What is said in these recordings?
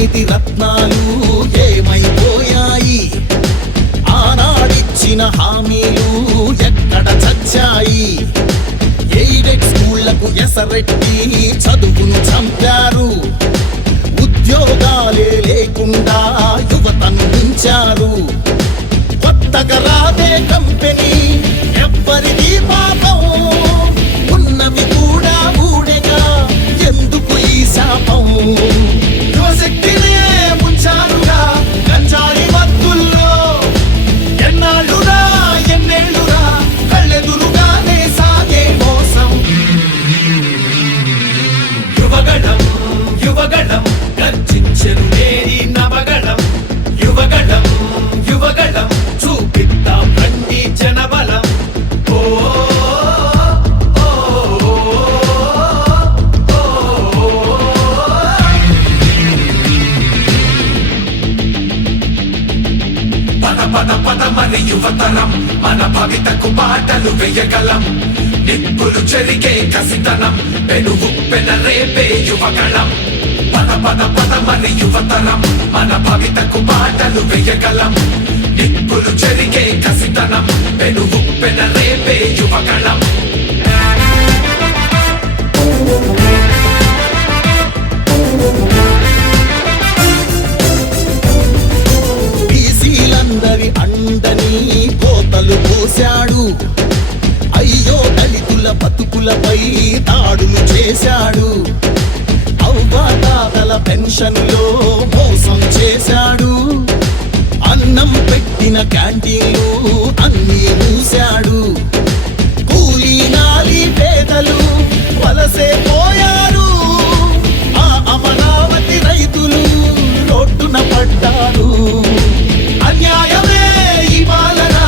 అవినీతి రత్నాలు ఏమైపోయాయి? ఆనాడిచ్చిన హామీలు ఎక్కడ చచ్చాయి? ఎయిడెడ్ స్కూళ్లకు ఎసరెట్టి చదువును చంపారు. ఉద్యోగాలే లేకుండా యువతను ఉంచారు. కొత్తగా రాదే కంపెనీ ఎవ్వరిది పాపం, ఉన్నవి కూడా ఊడెగా ఎందుకు ఈ శాపం? యువశక్తినే ముంచారుగా గంజాయి మత్తుల్లో, ఎన్నాళ్ళురా ఎన్నేళ్ళురా కళ్ళెదురుగానే సాగే మోసం. యువగణం యువగణం గర్జించెను నేరి నవగణం. యువగణం యువగణం చూపిద్దాం రండి జనబలం. పద పద మరి యువతరం, మన భవితకు బాటలు వేయగలం. నిప్పులు చెరిగే కసితనం, పెనుగు పెనరేపే యువగణం. పద పద పద మరి యువతరం, మన భవితకు బాటలు వేయగలం. నిప్పులు చెరిగే కసితనం, పెనుగు పెనరేపే యువగణం. బీసీలందరి అండని కోతలు పోశాడు. అయ్యో దళితుల బతుకులపై దాడులు చేశాడు. అవ్వాతాతల పెన్షన్లో మోసం చేశాడు. అన్నం పెట్టిన క్యాంటీన్లు అన్నీ మూశాడు. కూలీ నాలి పేదలు వలసే పోయారు. ఆ అమరావతి రైతులు రోడ్డున పడ్డారు. అన్యాయమే ఈ పాలన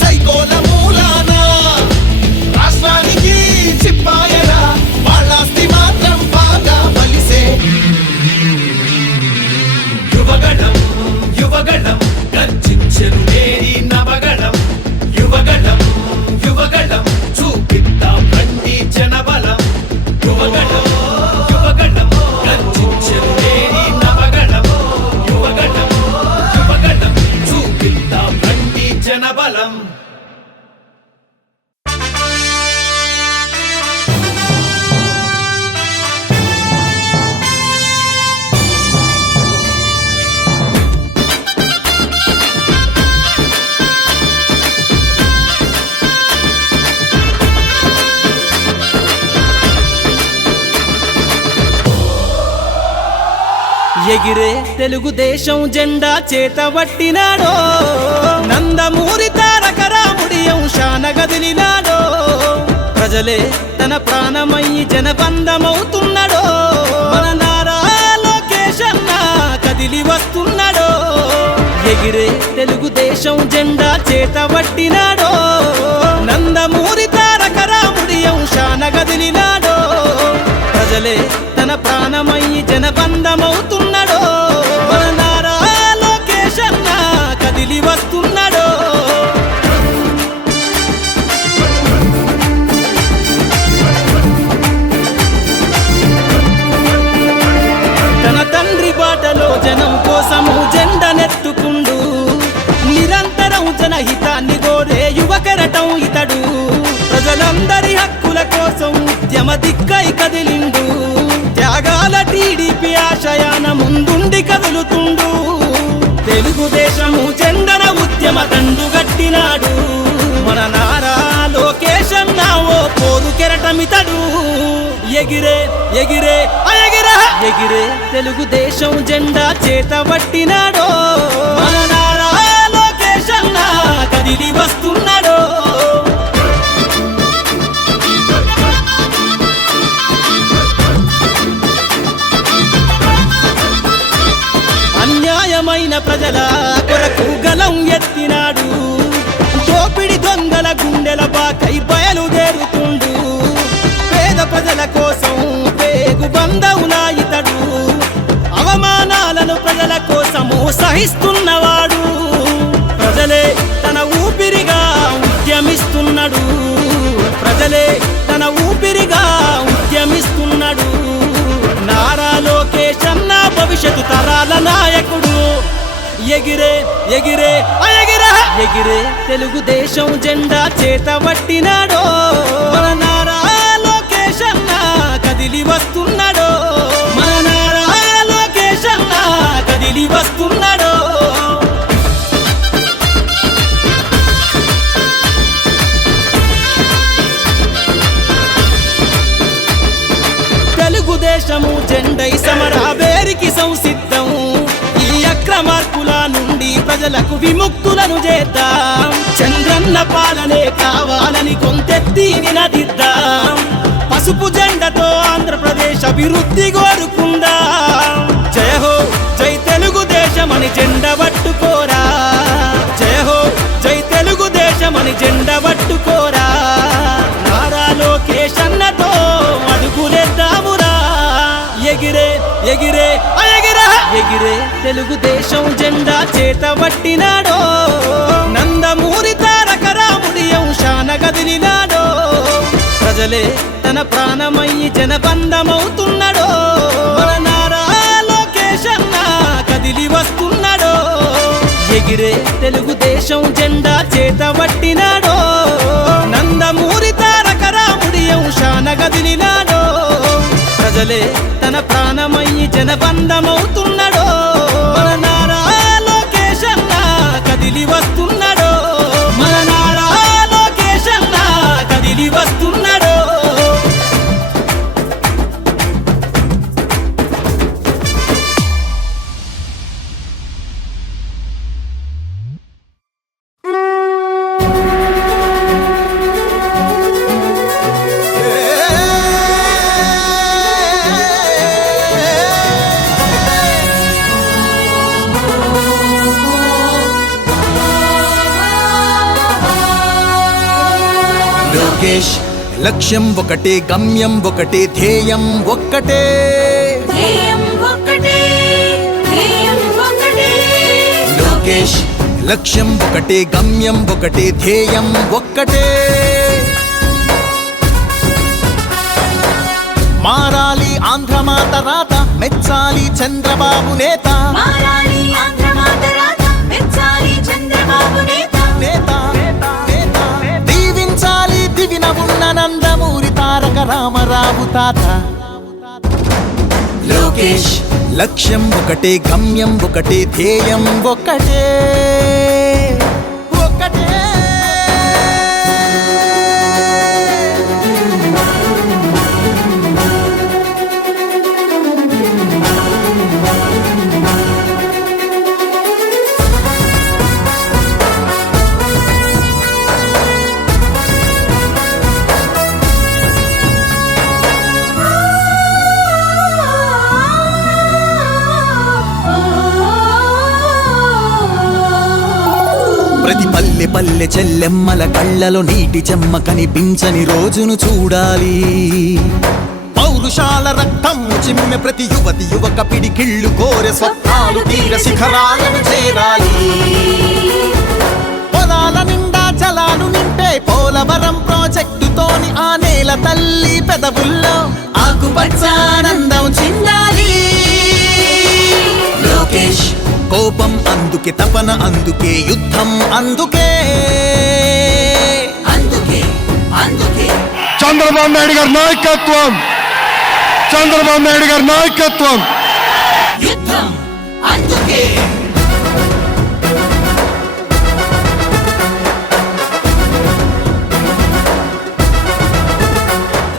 సైకోల మూలాన, రాష్ట్రానికి చిప్పాయరా వాళ్ళాస్తి మాత్రం బాగా బలిసే. యువగణం యువగణం గర్జించెను నేరి నవగణం. యువగణం యువగణం చూపిద్దాం రండి జనబలం. యువగణం యువగణం గర్జించెను నేరి నవగణం. యువగణం యువగణం చూపిద్దాం రండి జనబలం. ఎగిరే తెలుగుదేశం జెండా చేతబట్టినాడో, నందమూరి తారక రాముడి అంశాన గదిలినాడో. ప్రజలే తన ప్రాణమయ్యి జనబంధమవుతున్నాడో, మన నారా లోకేష్ అన్న కదిలి వస్తున్నాడో. ఎగిరే తెలుగుదేశం జెండా చేతబట్టినాడో, నందమూరి తారక రాముడి అంశాన గదిలినాడో. ప్రజలే తన ప్రాణమయ్యి జనబంధమవుతున్నాడో, మన నారా లోకేష్ అన్న కదిలి వస్తున్నాడో. తన తండ్రి బాటలో జనం కోసము జెండనెత్తుకుండు, నిరంతరం జనహితాన్ని కోరే యువకెరటం ఇతడు. ప్రజలందరి హక్కుల కోసం ఉద్యమ దిక్కై కదిలిండు, త్యాగాల టీడీపీ ఆశయాన ముందుండి కదులుతుండు. తెలుగుదేశము జెండన ఉద్యమ దండు గట్టినాడు, మన నారా లోకేష్ అన్న ఓ పోరు కెరటమితడు. ఎగిరే ఎగిరే ఎగిరే ఎగిరే తెలుగుదేశం జెండా చేతబట్టినాడో, మన నారా లోకేష్ అన్న కదిలి వస్తున్నాడో. అన్యాయమైన ప్రజల కొరకు గలం ఎత్తినాడు, దోపిడి దొంగల గుండెల బాకై బయలుదేరుతుండు. పేద ప్రజల కోసం పేగు బంధవులా ఇతడు, అవమానాలను ప్రజల కోసము సహిస్తున్నవాడు. ప్రజలే తన ఊపిరిగా ఉద్యమిస్తున్నాడు, ప్రజలే తన ఊపిరిగా ఉద్యమిస్తున్నాడు. నారా లోకేష్ అన్న భవిష్యత్తు తరాల కులాల నాయకుడు ఎగిరే ఎగిరే ఎగిరే ఎగిరే తెలుగుదేశం జెండా చేత పట్టినాడో మన నారా లోకేష్ అన్న కదిలి వస్తున్నాడో మన నారా లోకేష్ అన్న కదిలి వస్తున్నాడో తెలుగుదేశము జెండై సమరావేరికి సంసిద్ధం ఈ అక్రమార్కుల నుండి ప్రజలకు విముక్తులను చేద్దాం చంద్రన్న పాలనే కావాలని కొంతెత్తి నినదిద్దాం పసుపు జెండతో ఆంధ్రప్రదేశ్ అభివృద్ధి కోరుకుందాం జయ హో జై తెలుగుదేశం అని జెండ పట్టుకోరా జయ హో జై తెలుగుదేశం అని జెండ పట్టుకోరా నారా లోకేష్ అన్నతో అడుగులేద్దామురా ఎగిరే ఎగిరే ఎగిరే ఎగిరే తెలుగుదేశం జెండా చేత పట్టినాడో నందమూరి తారక రాముడి అంశాన కదిలినాడో ప్రజలే తన ప్రాణమయ్యి జనబంధమవుతున్నాడో మన నారా లోకేష్ అన్న కదిలి వస్తున్నాడో ఎగిరే తెలుగుదేశం జెండా చేత పట్టినాడో నందమూరి తారక రాముడి అంశాన కదిలినాడో ప్రజలే తన ప్రాణమయ్యి జనబంధమవుతున్నాడో మన నారా లోకేష్ అన్న కదిలి వస్తున్నాడో మన నారా లోకేష్ అన్న కదిలి వస్తున్నాడో లోకేష్ లక్ష్యం ఒకటే గమ్యం ఒకటే ధ్యేయం ఒక్కటే లోకేష్ లక్ష్యం ఒకటే గమ్యం ఒకటే ధ్యేయం ఒక్కటే మారాలి ఆంధ్రమాత రాత మెచ్చాలి చంద్రబాబు నేత నేత దీవించాలి దివిన ఉన్న నందమూరి తారక రామరావు తాత లోకేష్ లక్ష్యం ఒకటే గమ్యం ఒకటే ధ్యేయం ఒకటే ఒకటే ప్రతి పల్లె పల్లె చెల్లెమ్మల కళ్ళలో నీటి చెమ్మ కనిపించని రోజును చూడాలి పౌరుషాల రక్తం చిమ్మె ప్రతి యువతి యువక పిడికిళ్ళు కోరె స్వప్నాలు తీర శిఖరాలను చేరాలి పొలాల నిండా జలాలు నింపే పోలవరం ప్రాజెక్టుతోని ఆ నేల తల్లి పెదవుల్లో ఆకుపచ్చానందం చిందాలి లోకేష్ కోపం అందుకే తపన అందుకే యుద్ధం అందుకే అందుకే అందుకే చంద్రబాబు నాయుడు గారి నాయకత్వం చంద్రబాబు నాయుడు గారి నాయకత్వం యుద్ధం అందుకే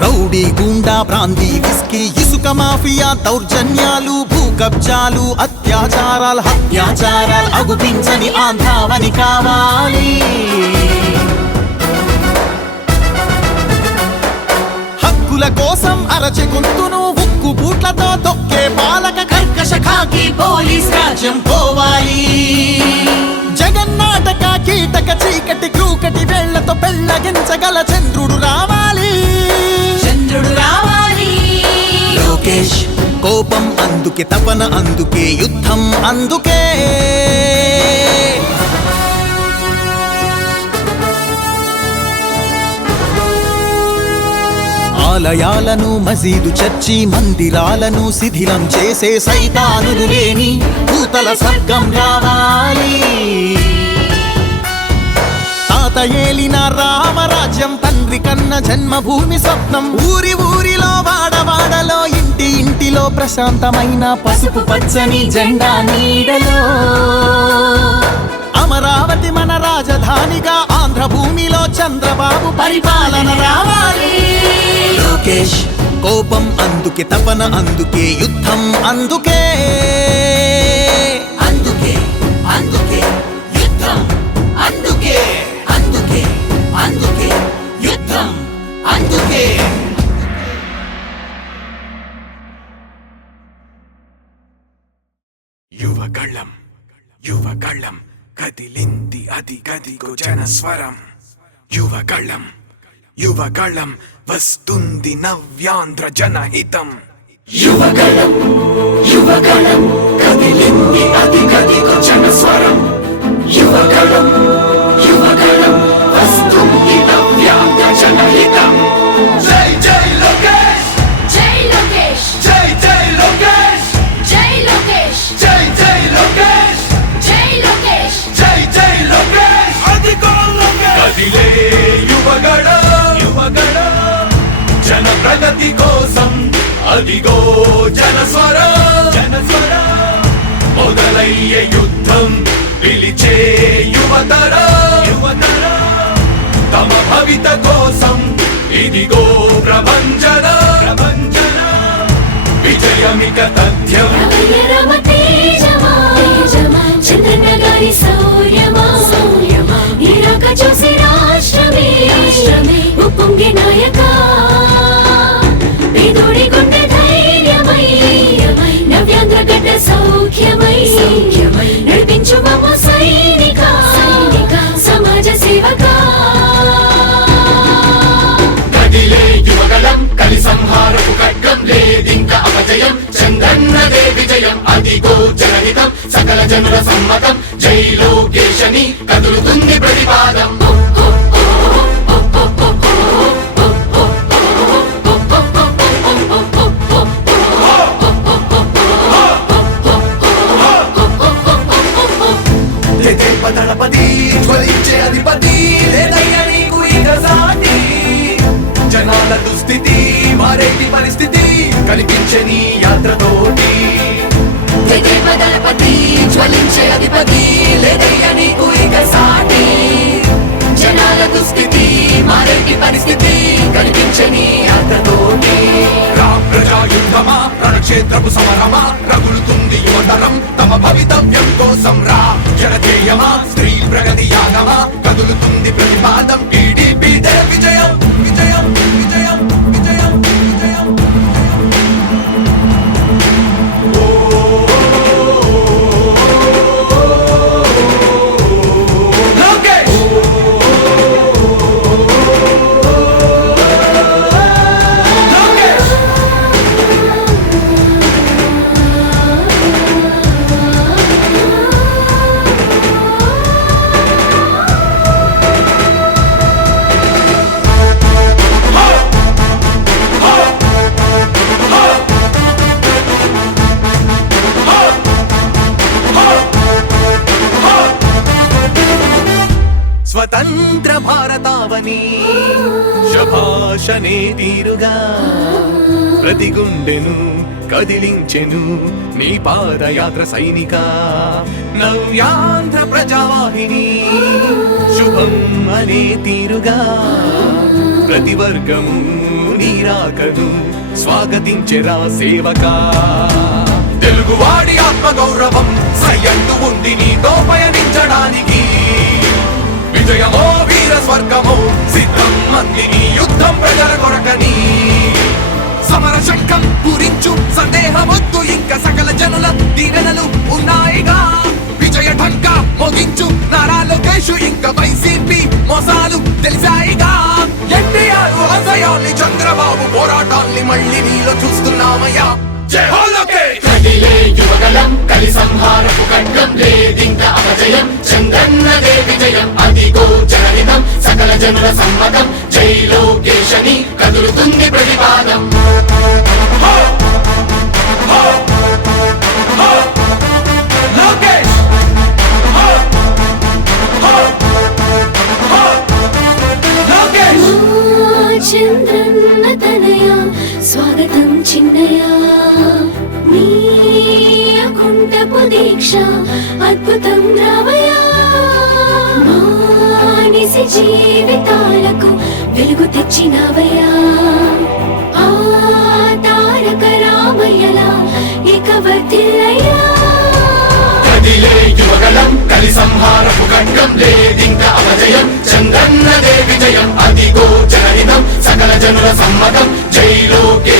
రౌడీ గూండా ప్రాంతీ విస్కీ ఇసుక మాఫియా దౌర్జన్యాలు భూ కబ్జాలు అత్యాచారాలు హత్యాచారాలు అగుపించని ఆంధ్రావని కావాలి హక్కుల కోసం అరచి గొంతును ఉక్కు బూట్లతో తొక్కే పాలక కర్కశ ఖాకీ పోలీస్ రాజ్యం పోవాలి జగన్నాటక కీటక చీకటి క్రూకటి వేళ్లతో పెళ్ళగించగల చంద్రుడు రావాలి లోకేష్ కోపం అందుకే తపన అందుకే యుద్ధం అందుకే ఆలయాలను మసీదు చర్చి మందిరాలను శిథిలం చేసే సైతానులు లేని భూతల స్వర్గం రావాలి. తాత ఏలిన రామరాజ్యం తండ్రి కన్న జన్మభూమి స్వప్నం. ఊరి ఊరిలో వాడవాడలో ఇంటి ఇంటిలో ప్రశాంతమైన పసుపు పచ్చని జెండా నీడలో. అమరావతి మన రాజధానిగా ఆంధ్ర భూమిలో చంద్రబాబు పరిపాలన రావాలి. లోకేష్ కోపం అందుకే, తపన అందుకే, యుద్ధం అందుకే. అందుకే అందుకే యుద్ధం అందుకే అందుకే అందుకే యుద్ధం అందుకే. యువగళం యువగళం కదిలింది అది గదిగో జనస్వరం. యువగళం యువగళం వస్తుంది నవ్యాంధ్ర జనహితం. యువగళం యువగళం కదిలింది అది గదిగో జనస్వరం. యువగళం యువగళం వస్తుంది నవ్యాంధ్ర జనహితం. జై జై లోకేష్ జై లోకేష్ జై జై లోకేష్ జై లోకేష్ జై జై లోకేష్ జై లోకేష్ జై జై లోకేష్. అదిగో లోకేష్ కదిలే యువగళం యువగళం జన ప్రగతి కోసం అదిగో జనస్వరం జనస్వరం. మొదలయ్యే యుద్ధం పిలిచే యువతరం యువతరం. తమ భవిత కోసం ఇదిగో ప్రభంజనం ప్రభంజనం. విజయమిక తథ్యం. రమయ రమ తేజమా చంద్రన్న గారి శౌర్యమా నీరాక చూసి రాష్ట్రమే ఉప్పొంగే నాయక. పేదోడి గుండె ధైర్యమై నవ్యాంధ్ర గడ్డ సౌఖ్యమై నడిపించు మమ్మ సైనిక సమాజ సేవక. కదిలే యువగళం కలి సంహారపు ఖడ్గం లేదింక అపజయం. చంద్రన్నదే విజయం అదిగో జనహితం. సకల జనుల సమ్మతం జై లోకేశని కదులుతుంది ప్రతిపాదం. దళపతి జ్వలించే అధిపతి లేదయ్య నీకు ఇక సాటి. జనాల దుస్థితి మారేటి పరిస్థితి కనిపించే నీ యాత్రతోటి. దళపతి జ్వలించే అధిపతి లేదయ్య నీకు ఇక సాటి. జనాల దుస్థితి మారేటి పరిస్థితి కనిపించే నీ యాత్రతోటి. రా ప్రజాయుద్ధమా రణక్షేత్రపు సమరమా రగులుతుంది యువతరం తమ భవితవ్యం కోసం. రా జనజేయమా స్త్రీ ప్రగతి యాగమా కదులుతుంది ప్రతిపాదం. టీడీపీ విజయం విజయం విజయం విజయం విజయం. లోకేష్ లోకేష్ స్వతంత్ర భారతావని శభాషనే తీరుగా ప్రతి గుండెను కదిలించెను నీ పాదయాత్ర సైనిక. నవ్యాంధ్ర ప్రజావాహిని శుభం అనే తీరుగా ప్రతి వర్గము నీరాకను స్వాగతించెరా సేవకా. తెలుగువాడి ఆత్మగౌరవం సయ్యంటూ ఉంది నీతో పయనించడానికి. విజయమో వీర స్వర్గమో సిద్ధం మందిని యుద్ధం ప్రజల కొరకని. సమర శంఖం పూరించు సందేహమొద్దు ఇంకా సకల జనుల దీవెనలు ఉన్నాయిగా. విజయ ఢంకా మోగించు నారా లోకేష్ ఇంకా వైసీపీ మోసాలు తెలిసాయిగా. ఎన్టీఆర్ ఆశయాల్ని చంద్రబాబు పోరాటాల్ని మళ్ళీ నీలో చూస్తున్నామయ్యా. జై హో లోకేష్. కదిలే యువగళం కలి సంహారపు ఖడ్గం లేదింక అపజయం. చంద్రన్నదే విజయం అదిగో జనహితం. సకల జనుల సమ్మతం జై లోకేశని కదులుతుంది ప్రతిపాదం లోకేష్ లోకేష్ చంద్రన్న తనయ స్వాగతం చిన్నయ నీ అకుంఠపు దీక్ష అద్భుతం రావయ మానిసి జీవితాలకు వెలుగు తెచ్చినవయ్యా ఆ తారక రామయ్యలా ఇక వర్ధిల్లయ్యా కదిలే యువగలం కలి సంహారపు ఖడ్గం లేదింక అపజయం చంద్రన్నదే విజయం అదిగో జనహితం సకల జనుల సమ్మతం జై లోకే